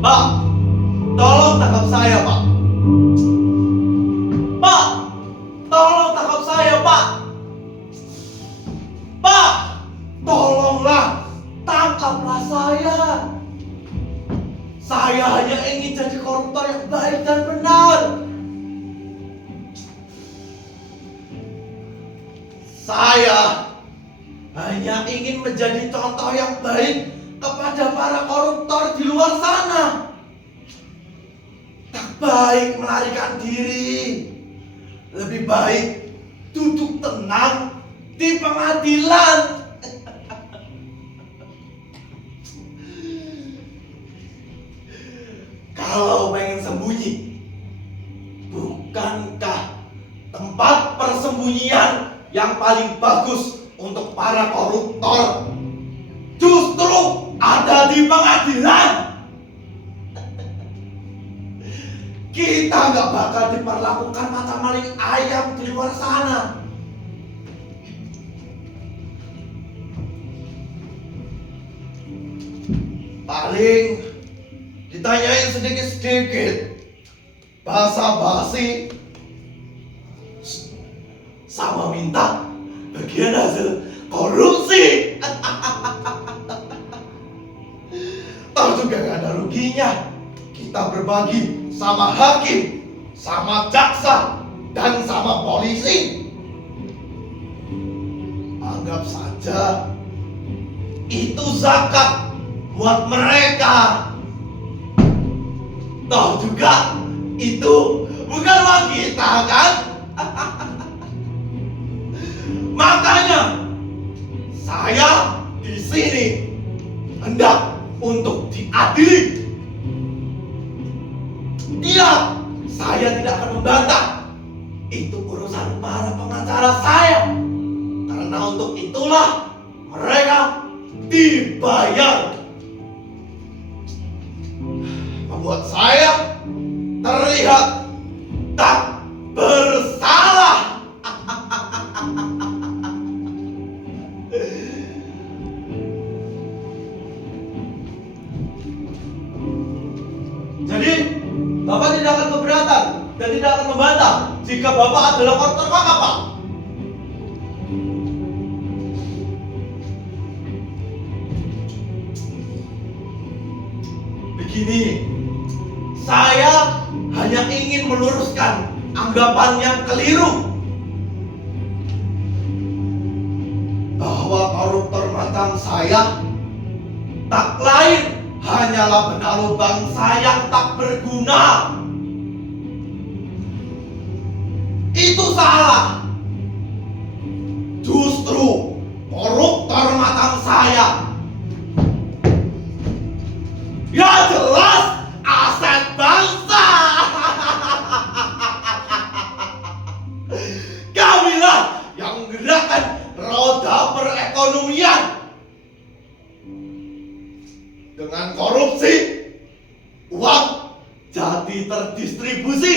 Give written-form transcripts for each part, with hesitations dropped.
Pak, tolong tangkap saya, Pak. Pak, tolong tangkap saya, Pak. Pak, tolonglah tangkaplah saya. Saya hanya ingin jadi koruptor yang baik dan benar. Saya hanya ingin menjadi contoh yang baik kepada para koruptor di luar sana. Tak baik melarikan diri. Lebih baik duduk tenang di pengadilan. Kalau pengen sembunyi, bukankah tempat persembunyian yang paling bagus untuk para koruptor justru ada di pengadilan? Kita nggak bakal diperlakukan macam maling ayam di luar sana. Paling ditanyain sedikit-sedikit, basa-basi, sama minta bagian hasil korupsi. Tahu juga gak ada ruginya kita berbagi sama hakim, sama jaksa, dan sama polisi. Anggap saja itu zakat buat mereka. Tahu juga itu bukan uang kita, kan? Makanya saya di sini hendak untuk diadili. Iya, saya tidak akan membantah. Itu urusan para pengacara saya. Karena untuk itulah mereka dibayar. Membuat saya terlihat tak bersalah. Jadi, Bapak tidak akan keberatan dan tidak akan membantah jika Bapak adalah koruptor kakak, Pak. Begini, saya hanya ingin meluruskan anggapan yang keliru bahwa koruptor macam saya tak lain hanyalah penaruh bangsa yang tak berguna. Itu salah. Justru koruptor macam saya ya jelas aset bangsa. Kamilah yang menggerakkan roda perekonomian. Dengan korupsi, uang jadi terdistribusi,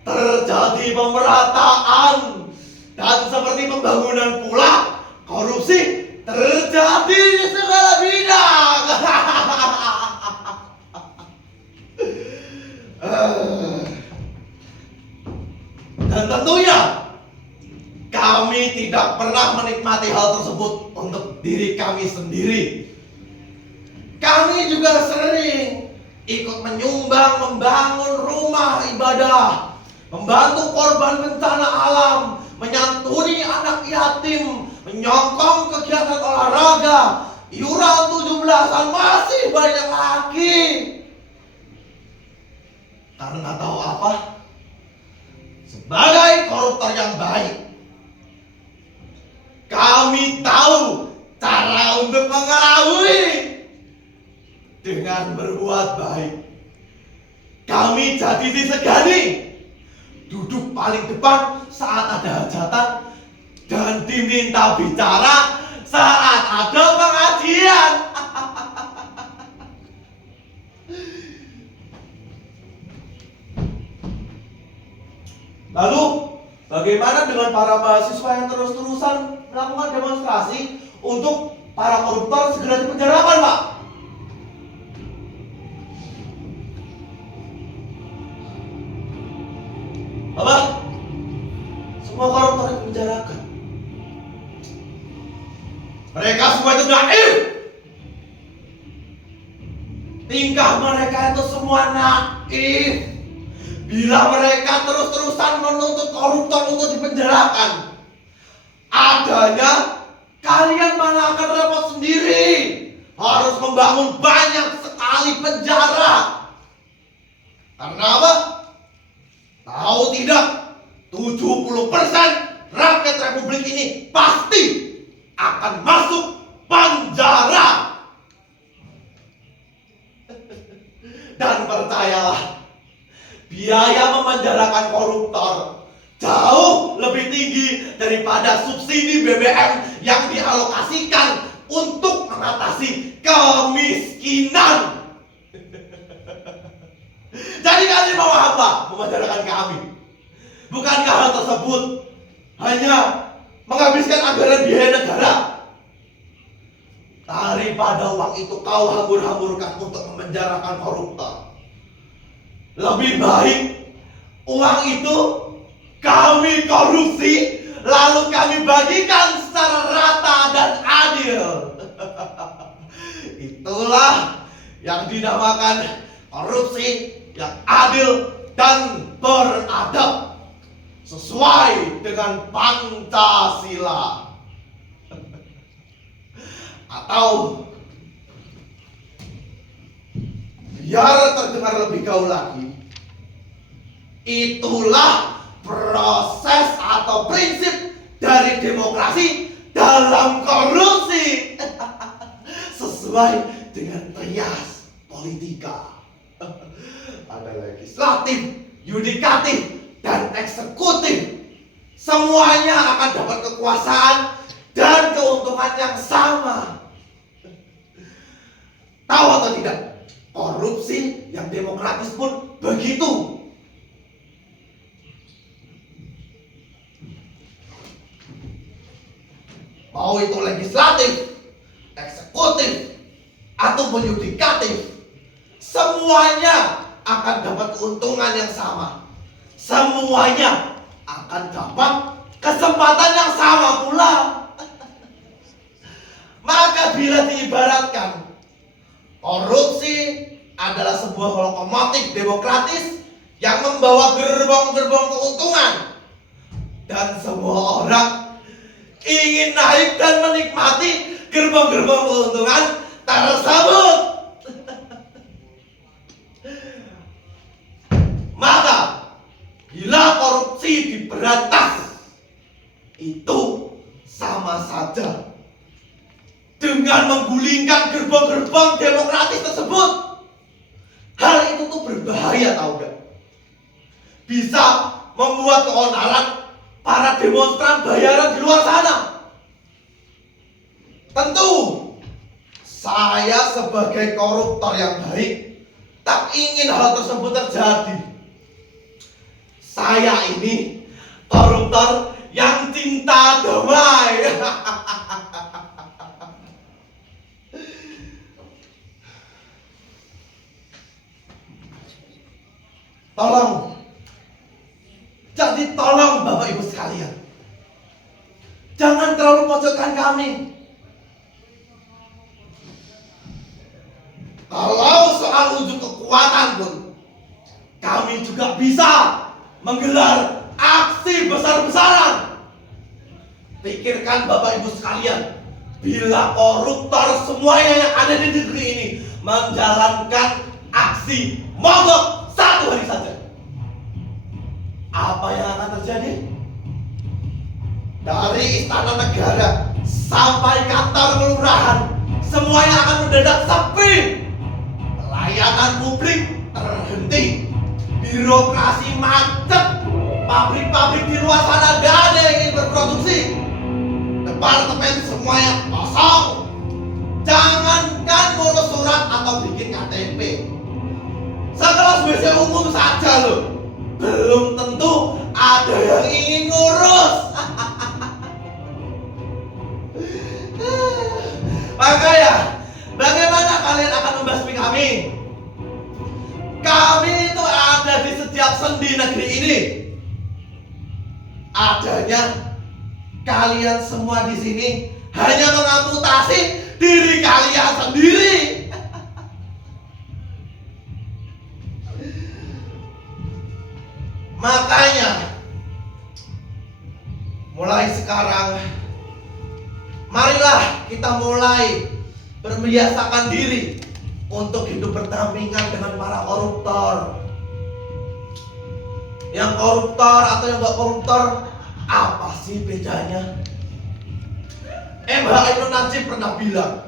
terjadi pemerataan, dan seperti pembangunan pula, korupsi terjadi di segala bidang. Dan tentunya kami tidak pernah menikmati hal tersebut untuk diri kami sendiri. Kami juga sering ikut menyumbang membangun rumah ibadah, membantu korban bencana alam, menyantuni anak yatim, menyokong kegiatan olahraga, iuran 17-an, masih banyak lagi. Karena tahu apa? Sebagai koruptor yang baik, kami tahu dengan berbuat baik. Kami jadi disegani, duduk paling depan saat ada hajatan, dan diminta bicara saat ada pengajian. Lalu, bagaimana dengan para mahasiswa yang terus-terusan melakukan demonstrasi untuk para koruptor segera dipenjarakan, Pak? Apa? Semua koruptor dipenjarakan. Mereka semua itu naif. Tingkah mereka itu semua naif. Bila mereka terus-terusan menuntut koruptor untuk dipenjarakan, adanya kalian malah akan repot sendiri. Harus membangun banyak sekali penjara. Karena apa? Tahu tidak? 70% rakyat Republik ini pasti akan masuk penjara. Dan percayalah, biaya memenjarakan koruptor jauh lebih tinggi daripada subsidi BBM yang dialokasikan untuk mengatasi kemiskinan. Jadi kalian mau apa? Memenjarakan kami? Bukankah hal tersebut hanya menghabiskan anggaran biaya negara? Daripada uang itu kau hambur-hamburkan untuk memenjarakan koruptor, lebih baik uang itu kami korupsi, lalu kami bagikan secara rata dan adil. Itulah yang dinamakan korupsi yang adil dan beradab sesuai dengan Pancasila. Atau biar terdengar lebih gaul lagi, itulah proses atau prinsip dari demokrasi dalam korupsi. Sesuai dengan trias politika. Ada legislatif, yudikatif, dan eksekutif. Semuanya akan dapat kekuasaan dan keuntungan yang sama. Tahu atau tidak? Korupsi yang demokratis pun begitu. Mau itu legislatif, eksekutif, ataupun yudikatif, semuanya akan dapat keuntungan yang sama. Semuanya akan dapat kesempatan yang sama pula. Maka bila diibaratkan, korupsi adalah sebuah lokomotif demokratis yang membawa gerbong-gerbong keuntungan, dan semua orang ingin naik dan menikmati gerbong-gerbong keuntungan tersebut. Maka bila korupsi diberantas, itu sama saja dengan menggulingkan gerbong-gerbong demokratis tersebut. Hal itu tuh berbahaya, tahu gak? Bisa membuat keonaran para demonstran bayaran di luar sana. Tentu saya sebagai koruptor yang baik tak ingin hal tersebut terjadi. Saya ini koruptor yang cinta damai. Tolong, jadi tolong Bapak Ibu sekalian, jangan terlalu pojokkan kami. Kalau soal unjuk kekuatan pun, kami juga bisa menggelar aksi besar-besaran. Pikirkan Bapak Ibu sekalian, bila koruptor semuanya yang ada di negeri ini menjalankan aksi mogok satu hari saja, apa yang akan terjadi? Dari istana negara sampai kantor kelurahan, semuanya akan mendadak sepi. pelayanan publik terhenti, birokrasi macet, pabrik-pabrik di luar sana gak ada yang ingin berproduksi, departemen semuanya kosong. Jangankan ngurus surat atau bikin KTP, sekelas WC umum saja loh, belum tentu ada yang ingin ngurus. Makanya, bagaimana kalian akan membasmi kami? Kami itu ada di setiap sendi negeri ini. Adanya kalian semua di sini hanya mengamputasi diri kalian sendiri. Makanya, mulai sekarang, marilah kita mulai berbiasakan diri untuk hidup berdampingan dengan para koruptor. Yang koruptor atau yang gak koruptor, apa sih bedanya? MH Ibnu Najib pernah bilang,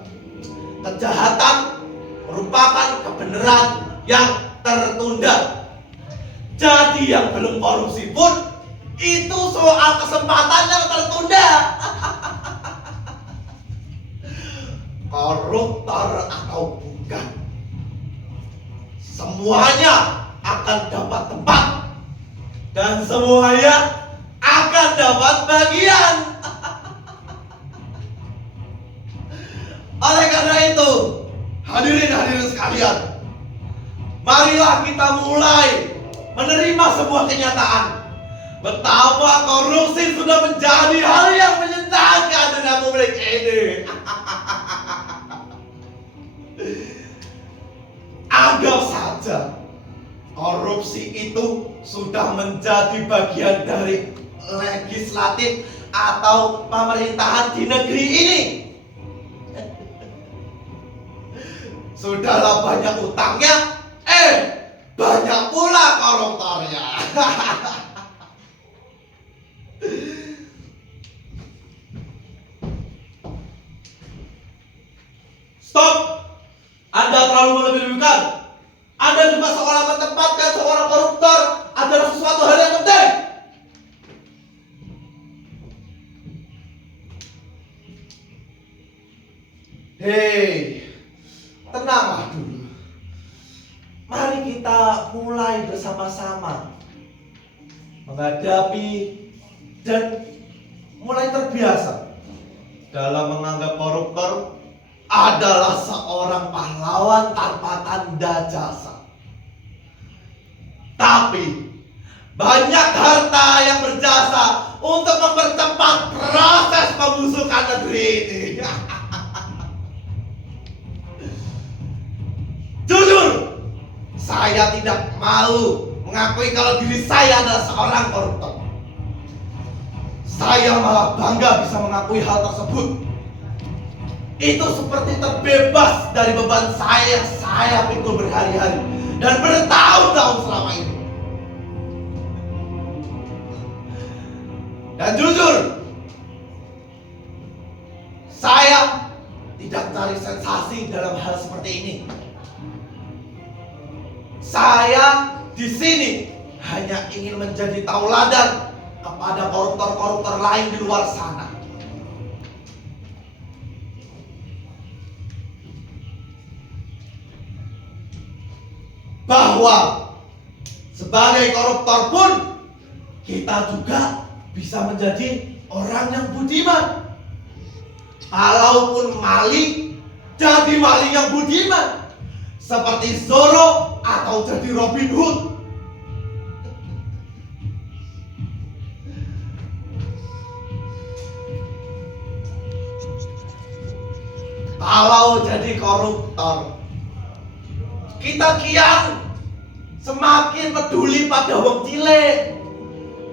kejahatan merupakan kebenaran yang tertunda. Jadi yang belum korupsi pun itu soal kesempatan yang tertunda. Koruptor atau bukan, semuanya akan dapat tempat dan semuanya akan dapat bagian. Oleh karena itu, hadirin sekalian, marilah kita mulai menerima sebuah kenyataan betapa korupsi sudah menjadi hal yang menyenangkan di Republik ini. Anggap saja korupsi itu sudah menjadi bagian dari legislatif atau pemerintahan di negeri ini. Sudahlah banyak utangnya, banyak pula koruptornya. Stop! Anda terlalu melebih-lebihkan. Anda juga seolah menempatkan seorang koruptor adalah sesuatu hal yang penting. Hei, tenanglah dulu. Mari kita mulai bersama-sama menghadapi dan mulai terbiasa dalam menganggap koruptor adalah seorang pahlawan tanpa tanda jasa. Tapi banyak harta yang berjasa untuk mempercepat proses pembusukan negeri ini. Jujur, saya tidak mau mengakui kalau diri saya adalah seorang koruptor. Saya malah bangga bisa mengakui hal tersebut. Itu seperti terbebas dari beban saya pikul berhari-hari dan bertahun-tahun selama ini. Dan jujur, saya tidak cari sensasi dalam hal seperti ini. Saya di sini hanya ingin menjadi tauladan kepada koruptor-koruptor lain di luar sana. Bahwa sebagai koruptor pun kita juga bisa menjadi orang yang budiman. Kalaupun maling, jadi maling yang budiman, seperti Zorro atau jadi Robin Hood. Kalau jadi koruptor, kita kian semakin peduli pada wong cilik.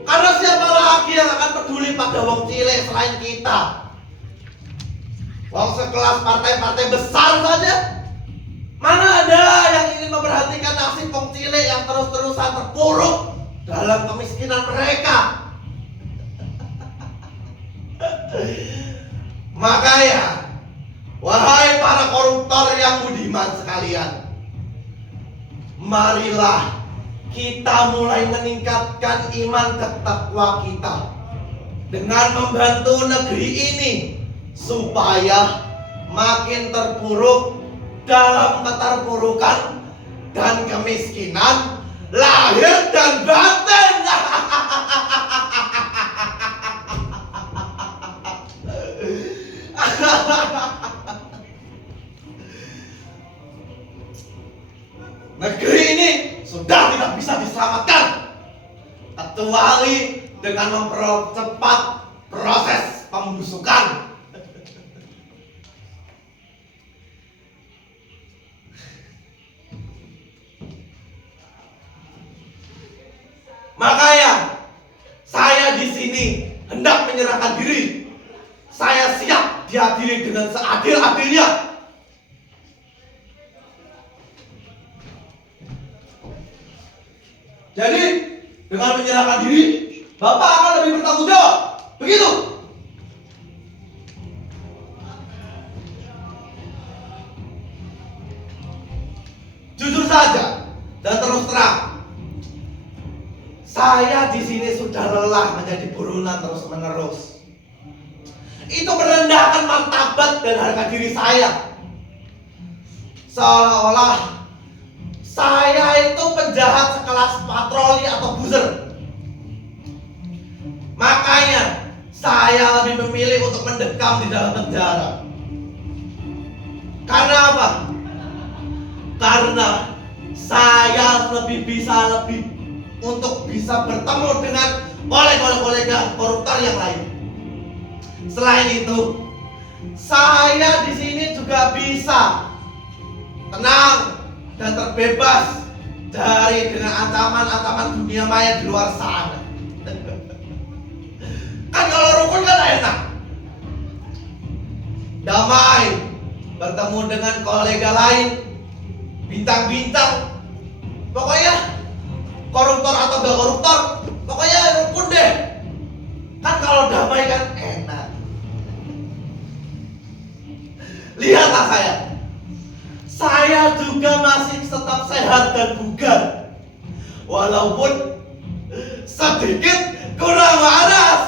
Karena siapa lagi yang akan peduli pada wong cilik selain kita? Wong sekelas partai-partai besar saja, mana ada yang ingin memperhatikan nasib wong cilik yang terus-terusan terpuruk dalam kemiskinan mereka? Makanya, wahai para koruptor yang budiman sekalian, marilah kita mulai meningkatkan iman dan takwa kita dengan membantu negeri ini supaya makin terpuruk dalam keterpurukan dan kemiskinan lahir dan batin. Negeri ini sudah tidak bisa diselamatkan kecuali dengan mempercepat proses pembusukan. Makanya saya di sini hendak menyerahkan diri. Saya siap diadili dengan seadil-adilnya. Jadi dengan menyerahkan diri, Bapak akan lebih bertanggung jawab. Begitu. Jujur saja dan terus terang, saya di sini sudah lelah menjadi buronan terus-menerus. Itu merendahkan martabat dan harga diri saya. Seolah-olah saya itu penjahat sekelas patroli atau buzzer. Makanya saya lebih memilih untuk mendekam di dalam penjara. Karena apa? Karena saya lebih untuk bisa bertemu dengan kolega-kolega koruptor yang lain. Selain itu, saya di sini juga bisa tenang dan terbebas dari dengan ancaman-ancaman dunia maya di luar sana. Kan kalau rukun kan enak, damai, bertemu dengan kolega lain, bintang-bintang, pokoknya koruptor atau gak koruptor, pokoknya rukun deh. Kan kalau damai kan enak. Lihatlah saya juga masih tetap sehat dan bugar, walaupun sedikit kurang waras.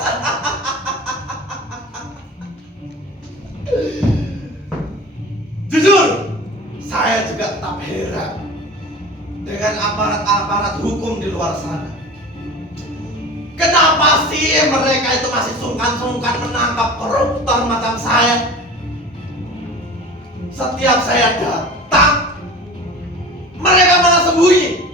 Jujur, saya juga tetap heran dengan aparat-aparat hukum di luar sana. Kenapa sih mereka itu masih sungkan-sungkan menangkap koruptor macam saya? Setiap saya datang, mereka malah sembunyi.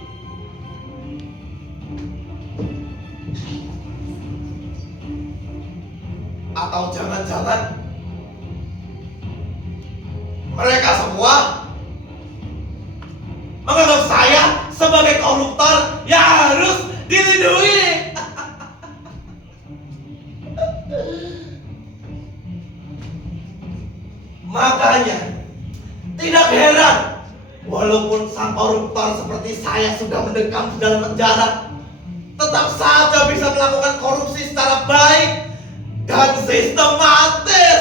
Atau jangan-jangan mereka semua menganggap saya sebagai koruptor yang harus dilindungi. Makanya tidak heran walaupun sang koruptor seperti saya sudah mendekam di dalam penjara, tetap saja bisa melakukan korupsi secara baik dan sistematis.